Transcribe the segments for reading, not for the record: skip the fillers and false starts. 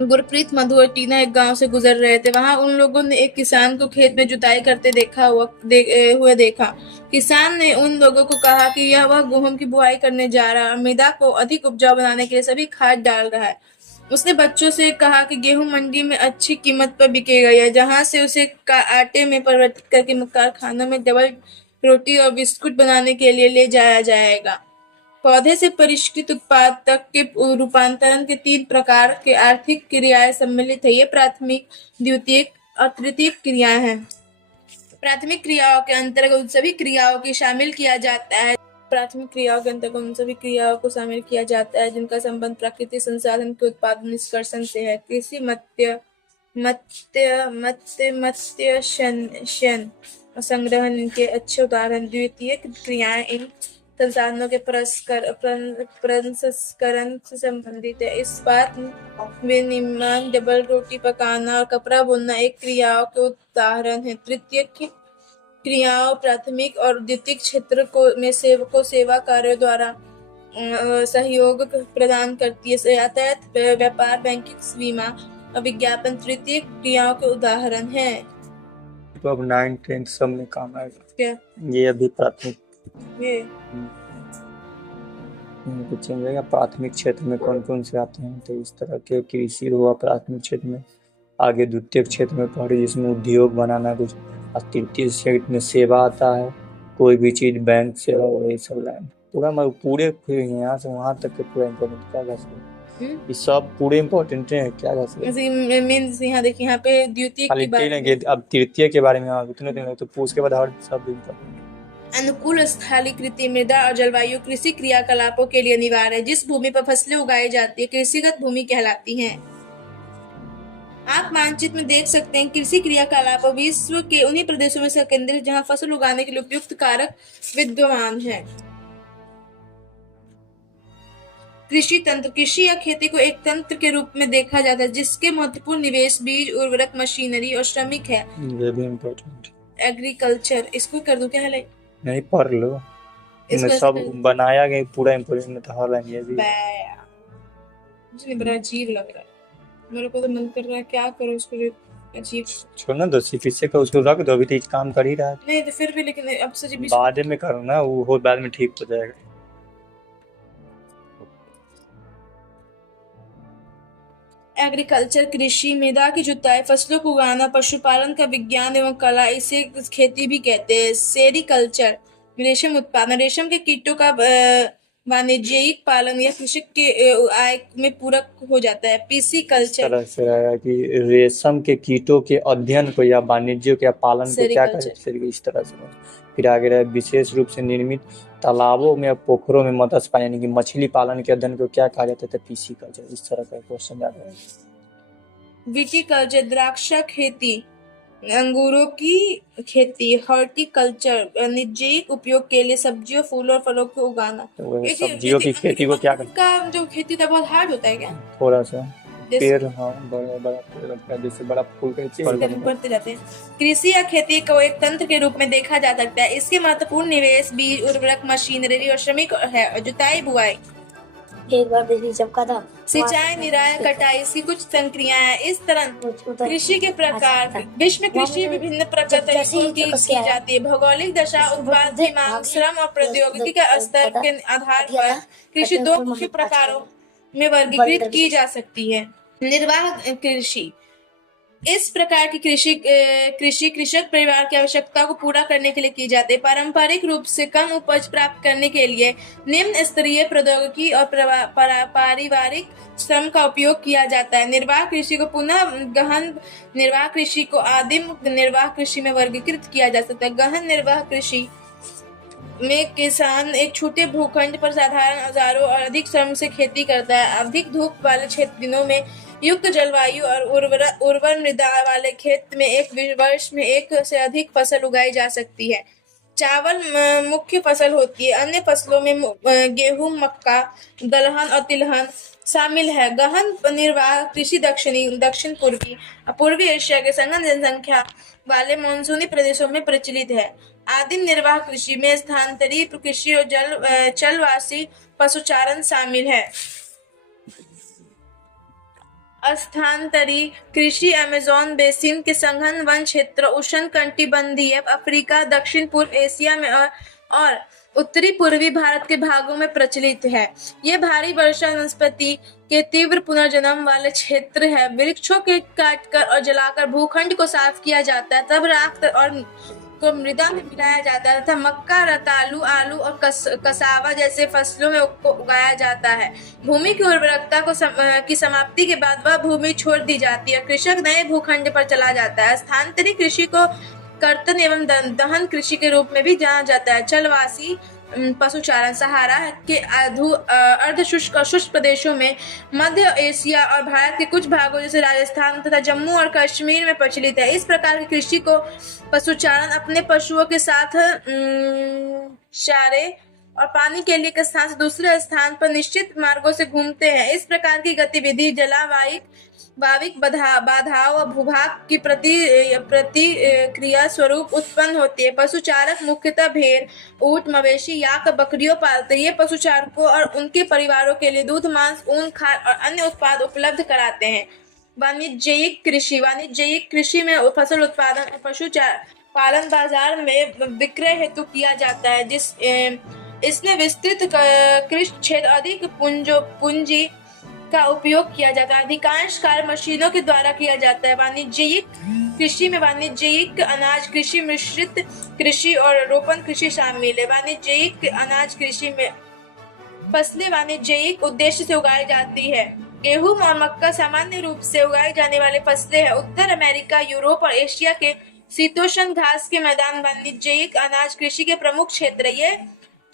गुरप्रीत, मधु और टीना एक गांव से गुजर रहे थे। वहां उन लोगों ने एक किसान को खेत में जुताई करते हुए देखा। किसान ने उन लोगों को कहा कि वह गेहूं की बुआई करने जा रहा है और मृदा को अधिक उपजाऊ बनाने के लिए सभी खाद डाल रहा है। उसने बच्चों से कहा कि गेहूं मंडी में अच्छी कीमत पर बिकेगा, या जहां से उसे आटे में परिवर्तित करके कारखानों में डबल रोटी और बिस्कुट बनाने के लिए ले जाया जाएगा। पौधे से परिष्कृत उत्पाद तक के रूपांतरण के 3 प्रकार के आर्थिक क्रियाएं सम्मिलित है। ये प्राथमिक, द्वितीयक और तृतीयक क्रियाएं हैं। प्राथमिक क्रियाओं के अंतर्गत उन सभी क्रियाओं को शामिल किया जाता है जिनका संबंध प्राकृतिक संसाधन के उत्पादन निष्कर्षण से है। कृषि, मत्स्य संग्रहण इनके अच्छे उदाहरण। द्वितीयक क्रियाएं इन संसाधनों के प्रसंस्करण से संबंधित है। इस्पात विनिर्माण, डबल रोटी पकाना और कपड़ा बुनना एक क्रियाओं के उदाहरण है। तृतीयक क्रियाओं प्राथमिक और द्वितीयक क्षेत्र को सेवा कार्यों द्वारा सहयोग प्रदान करती है। यातायात, व्यापार, बैंकिंग, बीमा और विज्ञापन तृतीयक क्रियाओं के उदाहरण हैं। तो अब 9th 10th सब में काम आएगा क्या ये? अभी प्राथमिक ये कुछ चेंज होगा। प्राथमिक क्षेत्र में कौन कौन से आते हैं? तो इस तरह के कृषि हुआ प्राथमिक क्षेत्र में। आगे द्वितीयक क्षेत्र में पढ़े जिसमें उद्योग बनाना कुछ। और तृतीय क्षेत्र में सेवा आता है, कोई भी चीज, बैंक सेवा वही सब लाइन पूरा पूरे यहाँ से वहां तक के पूरा इम्पोर्टेंट क्या कर सकते? ये सब पूरे इम्पोर्टेंट है क्या कर सकते? मींस यहाँ देखिए, यहाँ पे द्वितीयक की बात, अब तृतीय के बारे में उतने दिन तो उसके बाद और सब इम्पोर्टेंट। अनुकूल स्थलीकृति मृदा और जलवायु कृषि क्रियाकलापों के लिए अनिवार्य है। जिस भूमि पर फसलें उगाई जाती है कृषिगत भूमि कहलाती हैं। आप मानचित्र में देख सकते हैं कृषि क्रियाकलाप विश्व के उन्हीं प्रदेशों में से केंद्रित जहां फसल उगाने के लिए उपयुक्त कारक विद्यमान है। कृषि तंत्र, कृषि या खेती को एक तंत्र के रूप में देखा जाता है जिसके महत्वपूर्ण निवेश बीज, उर्वरक, मशीनरी और श्रमिक है। ये भी इम्पोर्टेंट। एग्रीकल्चर, इसको कर दूं क्या है? नहीं, पढ़ लो, इसमें सब बनाया गया पूरा इम्पोर्टेंट था। ये भी मुझे बड़ा अजीब लग रहा है, मेरे को तो मन कर रहा है क्या करूं उसको, अजीब। छोड़ना दो, पीछे का उसको रख दो, अभी तो काम कर ही रहा है। नहीं तो फिर भी, लेकिन अब से बाद में करो ना, वो बाद में ठीक हो जाएगा। एग्रीकल्चर, कृषि, मृदा की जुताई, फसलों को उगाना, पशुपालन का विज्ञान एवं कला, इसे खेती भी कहते हैं। सेरीकल्चर, रेशम उत्पादन, रेशम के कीटों का वाणिज्यिक पालन या कृषि के आय में पूरक हो जाता है। पीसीकल्चर, तरह से आया कि रेशम के कीटों के अध्ययन को या वाणिज्य के पालन को क्या कहते हैं, इस तरह से। फिर आगे रहा विशेष रूप से निर्मित तालाबों में या पोखरों में मत्स्य पालन यानी कि मछली पालन के अध्ययन को क्या कहा जाता है? पीसीकल्चर। इस तरह का क्वेश्चन आता है। विटीकल्चर, द्राक्षा खेती, अंगूरों की खेती। हॉर्टिकल्चर, वाणिज्यिक उपयोग के लिए सब्जियों, फूलों और फलों को उगाना। सब्जियों की खेती को क्या कहते हैं? जो खेती था बहुत हार्ड होता है क्या? थोड़ा सा पेड़, हाँ, बड़ा जैसे बड़ा फूल बढ़ते जाते हैं। कृषि या खेती को एक तंत्र के रूप में देखा जा सकता है। इसके महत्वपूर्ण निवेश बीज, उर्वरक, मशीनरी और श्रमिक है। जुताई, बुआई, एक बार बिजली चमका था। सिंचाई, निराई, कटाई, इसकी कुछ संक्रियाएं। इस तरह कृषि के प्रकार, विश्व में कृषि विभिन्न तरीकों की जाती है। भौगोलिक दशा, उत्पाद की मांग, श्रम और प्रौद्योगिकी के स्तर के आधार पर कृषि 2 मुख्य प्रकारों में वर्गीकृत की जा सकती है। निर्वाह कृषि, इस प्रकार की कृषि कृषक परिवार की आवश्यकताओं को पूरा करने के लिए की जाती है। पारंपरिक रूप से कम उपज प्राप्त करने के लिए निम्न स्तरीय प्रौद्योगिकी और पारिवारिक श्रम का उपयोग किया जाता है। निर्वाह कृषि को पुनः गहन निर्वाह कृषि को आदिम निर्वाह कृषि में वर्गीकृत किया जा सकता है। गहन निर्वाह कृषि में किसान एक छोटे भूखंड पर साधारण औजारों और अधिक श्रम से खेती करता है। अधिक धूप वाले दिनों में युक्त जलवायु और उर्वर मृदा वाले खेत में एक वर्ष में एक से अधिक फसल उगाई जा सकती है। चावल मुख्य फसल होती है। अन्य फसलों में गेहूं, मक्का, दलहन और तिलहन शामिल है। गहन निर्वाह कृषि दक्षिण पूर्वी एशिया के सघन जनसंख्या वाले मानसूनी प्रदेशों में प्रचलित है। आदिम निर्वाह कृषि में स्थानांतरी कृषि और चलवासी पशुचारण शामिल है। स्थानांतरी कृषि अमेज़न बेसिन के सघन वन क्षेत्र, उष्णकटिबंधीय अफ्रीका, दक्षिण पूर्व एशिया में और उत्तरी पूर्वी भारत के भागों में प्रचलित है। ये भारी वर्षा वनस्पति के तीव्र पुनर्जन्म वाले क्षेत्र है। वृक्षों के काटकर और जलाकर भूखंड को साफ किया जाता है, तब राख और को मृदा में मिलाया जाता है तथा मक्का, रतालू, आलू और कसावा जैसे फसलों में उगाया जाता है। भूमि की उर्वरकता की समाप्ति के बाद वह भूमि छोड़ दी जाती है। कृषक नए भूखंड पर चला जाता है। स्थानांतरी कृषि को कर्तन एवं दहन कृषि के रूप में भी जाना जाता है। जलवासी पशुचारण सहारा के अर्ध शुष्क और शुष्क प्रदेशों में, मध्य एशिया और भारत के कुछ भागों जैसे राजस्थान तथा जम्मू और कश्मीर में प्रचलित है। इस प्रकार की कृषि को पशुचारण अपने पशुओं के साथ चारे और पानी के लिए एक स्थान से दूसरे स्थान पर निश्चित मार्गों से घूमते हैं। इस प्रकार की गतिविधि जलवायु बाधाओं और भूभाग की प्रतिक्रिया स्वरूप उत्पन्न होती है। पशुचारक मुख्यतः भेड़, ऊंट, मवेशी, याक, बकरियों पालते हैं। ये पशुचारकों और उनके परिवारों के लिए दूध, मांस, ऊन, खाद और अन्य उत्पाद उपलब्ध कराते हैं। वाणिज्यिक कृषि में फसल उत्पादन और पशु पालन बाजार में विक्रय हेतु किया जाता है। इसमें विस्तृत कृषि क्षेत्र, अधिक पूंजी का उपयोग किया जाता है। अधिकांश कार्य मशीनों के द्वारा किया जाता है। वाणिज्यिक कृषि में वाणिज्यिक अनाज कृषि, मिश्रित कृषि और रोपण कृषि शामिल है। वाणिज्यिक अनाज कृषि में फसलें वाणिज्यिक उद्देश्य से उगाई जाती है। गेहूं और मक्का सामान्य रूप से उगाई जाने वाली फसलें हैं। उत्तर अमेरिका, यूरोप और एशिया के शीतोष्ण घास के मैदान वाणिज्यिक अनाज कृषि के प्रमुख क्षेत्र। ये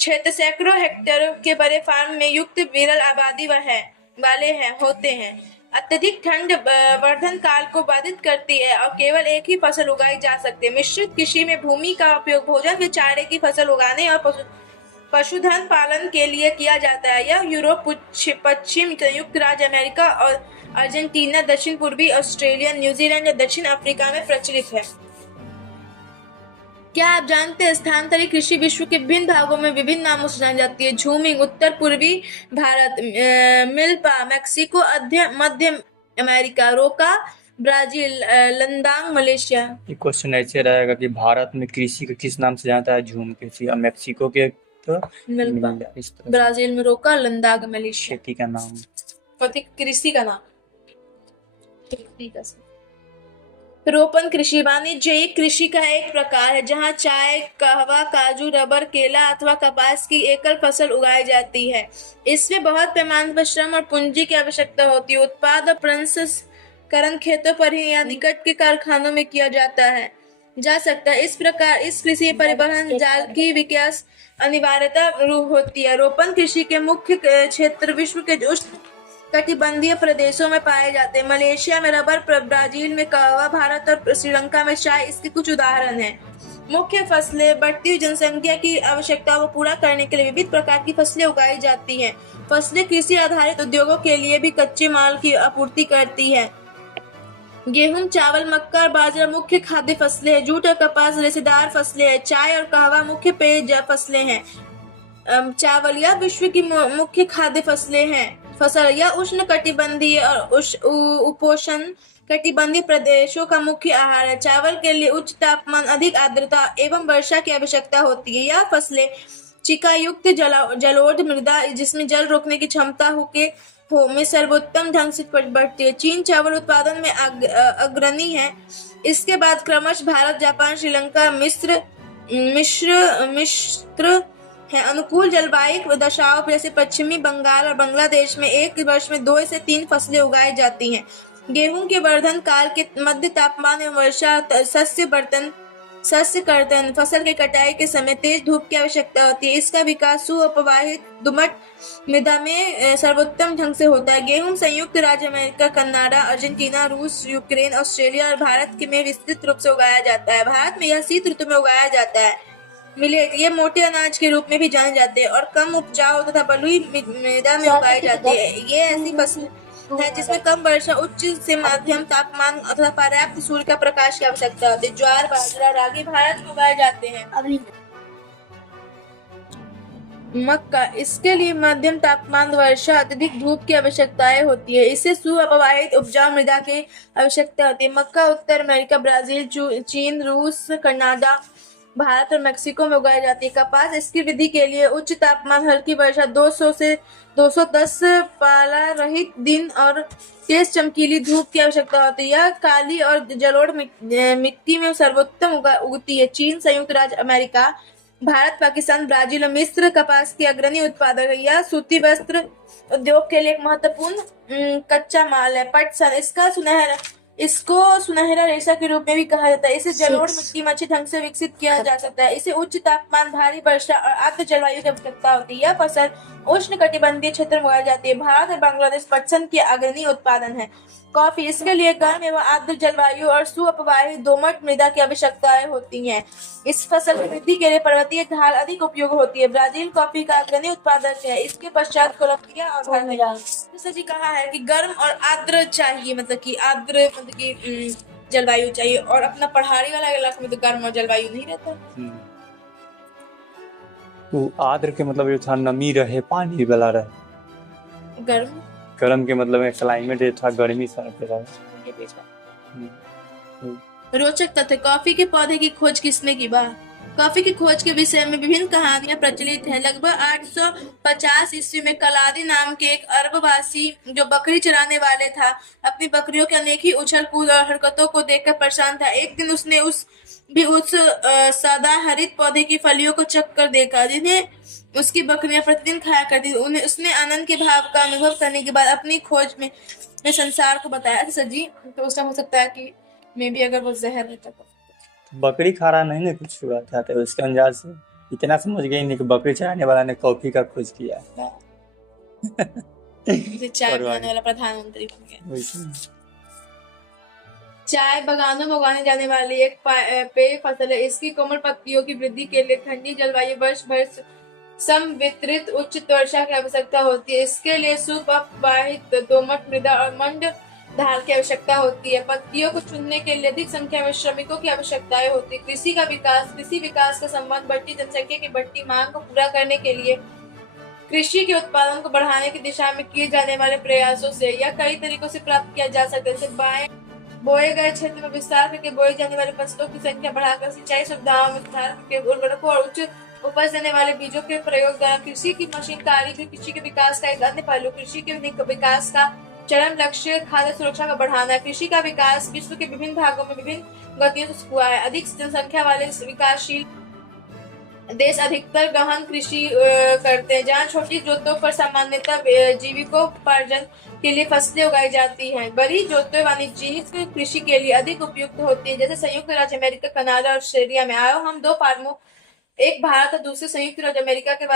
क्षेत्र सैकड़ों हेक्टेयर के बड़े फार्म में युक्त विरल आबादी होते हैं। अत्यधिक ठंड वर्धन काल को बाधित करती है और केवल एक ही फसल उगाई जा सकती है। मिश्रित कृषि में भूमि का उपयोग भोजन के चारे की फसल उगाने और पशुधन पालन के लिए किया जाता है। यह यूरोप, पश्चिम संयुक्त राज्य अमेरिका और अर्जेंटीना, दक्षिण पूर्वी ऑस्ट्रेलिया, न्यूजीलैंड और दक्षिण अफ्रीका में प्रचलित है। क्या आप जानते हैं स्थानांतरी कृषि विश्व के विभिन्न भागों में विभिन्न नामों से जानी जाती है? झूमिंग उत्तर पूर्वी भारत, मिल्पा मैक्सिको, मध्य अमेरिका, रोका ब्राजील, लंदांग मलेशिया। ये क्वेश्चन ऐसे रहेगा कि भारत में कृषि को किस नाम से जानता है? झूम कृषि। और मैक्सिको के तो मिल्पा, ब्राजील में रोका, लंदांग मलेशिया। खेती का नाम, कृषि का नाम रोपण कृषि वाणिज्यिक कृषि का एक प्रकार है जहां चाय, कहवा, काजू, रबर, केला अथवा कपास की एकल फसल उगाई जाती है। इसमें बहुत पैमाने पर श्रम और पूंजी की आवश्यकता होती है। उत्पाद और प्रसंस्करण खेतों पर ही या निकट के कारखानों में किया जा सकता है। इस प्रकार इस कृषि परिवहन जाल की विकास अनिवार्यता होती है। रोपण कृषि के मुख्य क्षेत्र विश्व के उष्ण कटिबंधीय प्रदेशों में पाए जाते हैं। मलेशिया में रबर, ब्राजील में कहवा, भारत और श्रीलंका में चाय इसके कुछ उदाहरण हैं। मुख्य फसलें बढ़ती हुई जनसंख्या की आवश्यकताओं को पूरा करने के लिए विविध प्रकार की फसलें उगाई जाती हैं। फसलें कृषि आधारित उद्योगों के लिए भी कच्चे माल की आपूर्ति करती है। गेहूं, चावल, मक्का और बाजरा मुख्य खाद्य फसलें हैं। जूट और कपास रेशेदार फसलें हैं। चाय और कहवा मुख्य पेय फसलें हैं। चावलिया विश्व की मुख्य खाद्य फसलें हैं। यह उष्ण कटिबंधीय और उपोष्ण कटिबंधीय प्रदेशों का मुख्य आहार है। चावल के लिए उच्च तापमान, अधिक आर्द्रता एवं वर्षा की आवश्यकता होती है। यह फसलें चिकायुक्त जलोढ़ मृदा जिसमें जल रोकने की क्षमता में सर्वोत्तम ढंग से बढ़ती है। चीन चावल उत्पादन में अग्रणी है। इसके बाद क्रमशः भारत, जापान, श्रीलंका, मिस्र है। अनुकूल जलवायु दशाओं जैसे पश्चिमी बंगाल और बांग्लादेश में एक वर्ष में 2 से 3 फसलें उगाई जाती हैं। गेहूं के वर्धन काल के मध्य तापमान एवं वर्षा, शस्य कर्तन, फसल की कटाई के समय तेज धूप की आवश्यकता होती है। इसका विकास सुअपवाहित दुमट मृदा में सर्वोत्तम ढंग से होता है। गेहूं संयुक्त राज्य अमेरिका, कनाडा, अर्जेंटीना, रूस, यूक्रेन, ऑस्ट्रेलिया और भारत में विस्तृत रूप से उगाया जाता है। भारत में यह शीत ऋतु में उगाया जाता है। मिलेट ये मोटे अनाज के रूप में भी जाने जाते हैं और कम उपजाऊ तथा बलुई मृदा में उगाए जाते हैं। ये ऐसी फसल है जिसमें कम वर्षा, उच्च से मध्यम तापमान अथवा पर्याप्त सूर्य का प्रकाश की आवश्यकता होती है। ज्वार, बाजरा, रागी भारत में उगाए जाते हैं। मक्का, इसके लिए मध्यम तापमान, वर्षा, अत्यधिक धूप की आवश्यकताएं होती है। इसे सुअपवाहित उपजाऊ मृदा की आवश्यकता होती है। मक्का उत्तर अमेरिका, ब्राजील, चीन, रूस, कनाडा, भारत और मेक्सिको में उगाई जाती है। कपास, इसकी वृद्धि के लिए उच्च तापमान, हल्की वर्षा, 200 से 210 पाला रहित दिन और तेज चमकीली धूप की आवश्यकता होती है। यह काली और जलोढ़ मिट्टी में सर्वोत्तम उगती है। चीन, संयुक्त राज्य अमेरिका, भारत, पाकिस्तान, ब्राजील और मिस्र कपास के अग्रणी उत्पादक है। यह सूती वस्त्र उद्योग के लिए एक महत्वपूर्ण कच्चा माल है। पटसन, इसको सुनहरा रेशा के रूप में भी कहा जाता है। इसे जलोढ़ मिट्टी में अच्छे ढंग से विकसित किया जा सकता है। इसे उच्च तापमान, भारी वर्षा और आर्द्र जलवायु की आवश्यकता होती है। यह फसल उष्ण कटिबंधीय क्षेत्र में उगाई जाती है। भारत और बांग्लादेश पटसन के अग्रणी उत्पादन है। कॉफी, इसके लिए गर्म एवं आर्द्र जलवायु और सुअपवाहित दोमट मृदा की आवश्यकताएं होती हैं। इस फसल की वृद्धि के लिए पर्वतीय ढाल अधिक उपयोग होती है। ब्राजील कॉफी का अग्रणी उत्पादक है। इसके पश्चात कोलंबिया और जैसे जी कहा है कि गर्म और आर्द्र चाहिए, मतलब कि जलवायु चाहिए, और अपना पहाड़ी वाला इलाका में तो गर्म और जलवायु नहीं रहता। तो आर्द्र के मतलब ये था नमी रहे, पानी वाला रहे। गर्म के मतलब क्लाइमेट था गर्मी सा रोचक तथ्य, कॉफी के पौधे की खोज किसने की? कॉफी की खोज के विषय में विभिन्न कहानियां प्रचलित हैं। लगभग 850 ईस्वी में कलादी नाम के एक अरबवासी जो बकरी चराने वाले था, अपनी बकरियों के अनेक उछल कूद और हरकतों को देखकर परेशान था। एक दिन उसने उस सदाहरित पौधे की फलियों को चख कर देखा, जिन्हें उसकी बकरियां प्रतिदिन खाया करती थी। उसने आनंद के भाव का अनुभव करने के बाद अपनी खोज में संसार को बताया। सर जी, तो उस टाइम हो सकता है कि मे भी अगर वो जहर रहता तो बकरी खा रहा नहीं ना, कुछ हुआ था, तो उसके अंदाज से इतना समझ गई नहीं कि बकरी चराने वाला ने कॉफी का खोज किया। चाय बनाने वाला प्रधानमंत्री बन गया। चाय बगानों में उगाने जाने वाली एक पेय फसल है। इसकी कोमल पत्तियों की वृद्धि के लिए ठंडी जलवायु, वर्ष भर समवितरित उच्च वर्षा की आवश्यकता होती है। इसके लिए सुअपवाहित दोमट मृदा और मंड ढाल की आवश्यकता होती है। पत्तियों को चुनने के लिए अधिक संख्या में श्रमिकों की आवश्यकताएं होती है। कृषि विकास का संबंध बढ़ती जनसंख्या की बढ़ती मांग को पूरा करने के लिए कृषि के उत्पादन को बढ़ाने की दिशा में किए जाने वाले प्रयासों से यह कई तरीकों से प्राप्त किया जा सकता है। जैसे बोए गए क्षेत्र में विस्तार करके बोई जाने वाले फसलों की संख्या बढ़ाकर, सिंचाई सुविधाओं में सुधार करके, उर्वरकों और उच्च उपज देने वाले बीजों के प्रयोग द्वारा कृषि की मशीनकारी भी कृषि के विकास का एक अन्य पहलू। कृषि के विकास का चरम लक्ष्य खाद्य सुरक्षा का बढ़ाना है। कृषि का विकास विश्व के विभिन्न भागों में विभिन्न गतियों से हुआ है। अधिक जनसंख्या वाले विकासशील देश अधिकतर गहन कृषि करते हैं, जहाँ छोटी जोतों पर सामान्यतः जीविकोपार्जन के लिए फसलें उगाई जाती हैं। बड़ी जोतें वाणिज्यिक कृषि के लिए अधिक उपयुक्त होती है, जैसे संयुक्त राज्य अमेरिका, कनाडा और ऑस्ट्रेलिया में। आओ हम दो फार्मों, एक भारत और दूसरे संयुक्त राज्य अमेरिका के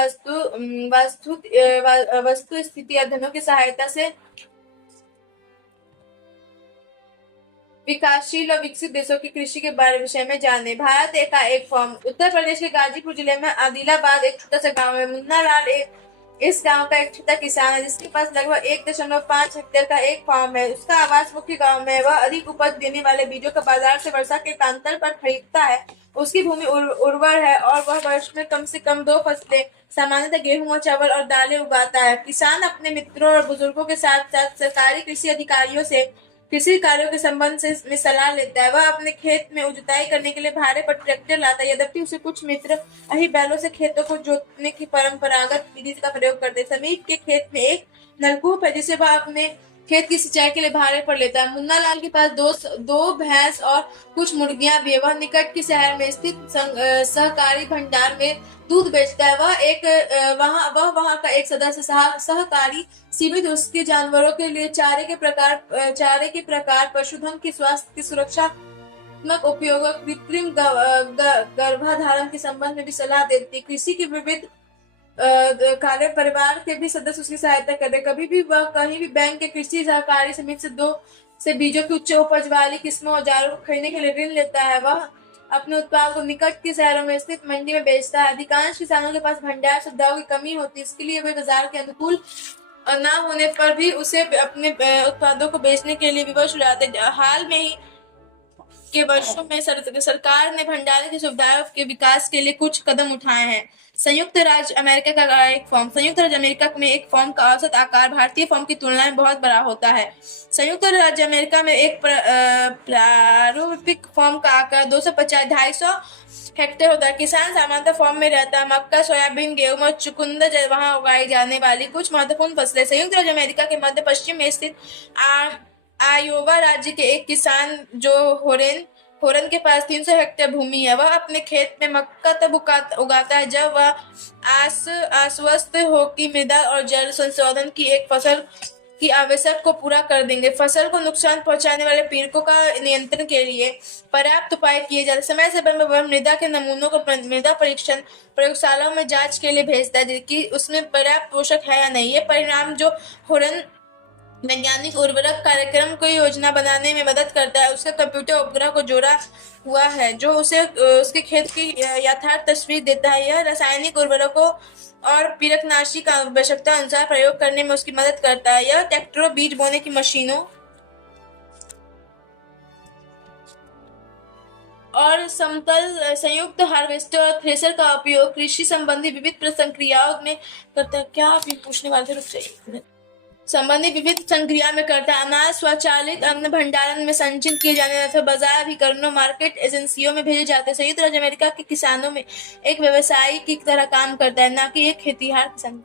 वस्तु स्थिति अध्ययनों की सहायता से विकासशील और विकसित देशों की कृषि के बारे विषय में जाने। भारत का एक फॉर्म, उत्तर प्रदेश के गाजीपुर जिले में आदिलाबाद एक छोटा सा गांव है। मुन्ना लाल इस गांव का एक छोटा किसान है, जिसके पास लगभग 1.5 हेक्टेयर का एक फार्म है। उसका आवास मुख्य गांव में है। वह अधिक उपज देने वाले बीजों का बाजार से वर्षा के कांतर पर खरीदता है। उसकी भूमि उर्वर है और वह वर्ष में कम से कम 2 फसलें, सामान्यतः गेहूं और चावल और दालें उगाता है। किसान अपने मित्रों और बुजुर्गों के साथ साथ सरकारी कृषि अधिकारियों से कृषि कार्यों के संबंध में सलाह लेता है। वह अपने खेत में जुताई करने के लिए भाड़े पर ट्रैक्टर लाता है, यद्यपि उसे कुछ मित्र अही बैलों से खेतों को जोतने की परंपरागत विधि का प्रयोग करते हैं। समीप के खेत में एक नलकूप है, जिसे वह अपने खेत की सिंचाई के लिए भाड़े पर लेता है। मुन्ना लाल के पास दो भैंस और कुछ मुर्गियां भी है। वह निकट के शहर में स्थित सहकारी भंडार में दूध बेचता है। वह वहाँ का एक सदस्य सहकारी सीमित उसके जानवरों के लिए चारे के प्रकार पशुधन की स्वास्थ्य की सुरक्षात्मक उपयोग और कृत्रिम गर्भाधारण के संबंध में भी सलाह देती है। कृषि के विविध कार्य परिवार के भी सदस्य उसकी सहायता करते। कभी भी वह कहीं भी बैंक के कृषि सहकारी समिति से बीजों की उच्च उपज वाली किस्मों औजारों को खरीदने के लिए ऋण लेता है। वह अपने उत्पाद को निकट के शहरों में स्थित मंडी में बेचता है। अधिकांश किसानों के पास भंडार सुविधाओं की कमी होती है, इसके लिए वे बाजार के अनुकूल न होने पर भी उसे अपने उत्पादों को बेचने के लिए विवश हो जाते हैं। हाल में ही के वर्षों में सरकार ने भंडारण की सुविधाओं के विकास के लिए कुछ कदम उठाए हैं। संयुक्त राज्य अमेरिका का एक फॉर्म। संयुक्त राज्य अमेरिका में एक फॉर्म का औसत आकार भारतीय फॉर्म की तुलना में बहुत बड़ा होता है। संयुक्त राज्य अमेरिका में एक प्रारूपिक फॉर्म का आकार 250-250 हेक्टेयर होता है। किसान सामान्यतः फॉर्म में रहता है। मक्का, सोयाबीन, गेहूं और चुकंदर वहां उगाई जाने वाली कुछ महत्वपूर्ण फसलें। संयुक्त राज्य अमेरिका के मध्य पश्चिम में स्थित आयोवा राज्य के एक किसान जो होरन के पास 300 हेक्टेयर भूमि है, वह अपने खेत में मक्का तब उगाता है जब वह आश्वस्त हो कि मृदा और जल संशोधन की एक फसल की आवश्यक को पूरा कर देंगे। फसल को नुकसान पहुंचाने वाले पीड़कों का नियंत्रण के लिए पर्याप्त उपाय किए जाते। समय समय पर वह मृदा के नमूनों को मृदा परीक्षण प्रयोगशालाओं में जांच के लिए भेजता है कि उसमें पर्याप्त पोषक है या नहीं। ये परिणाम जो होरन वैज्ञानिक उर्वरक कार्यक्रम को योजना बनाने में मदद करता है, उसके कंप्यूटर उपग्रह को जोड़ा हुआ है जो उसे उसके खेत की यथार्थ तस्वीर देता है। यह रासायनिक उर्वरकों और पीड़कनाशी का आवश्यकता अनुसार प्रयोग करने में उसकी मदद करता है। यह ट्रैक्टरों, बीज बोने की मशीनों और समतल संयुक्त हार्वेस्टर और थ्रेशर का उपयोग कृषि संबंधी विविध प्रक्रियाओं में करता है। क्या आप ये पूछने वाले थे? रुक जाइए। संबंधी विविध संक्रिया में करता है। अनाज स्वचालित अन्न भंडारण में संचित किए जाने अथवा बाजार अभिकरणों, मार्केट एजेंसियों में भेजे जाते हैं। संयुक्त राज्य अमेरिका के किसानों में एक व्यवसायी की तरह काम करता है, न कि एक खेतिहर किसान।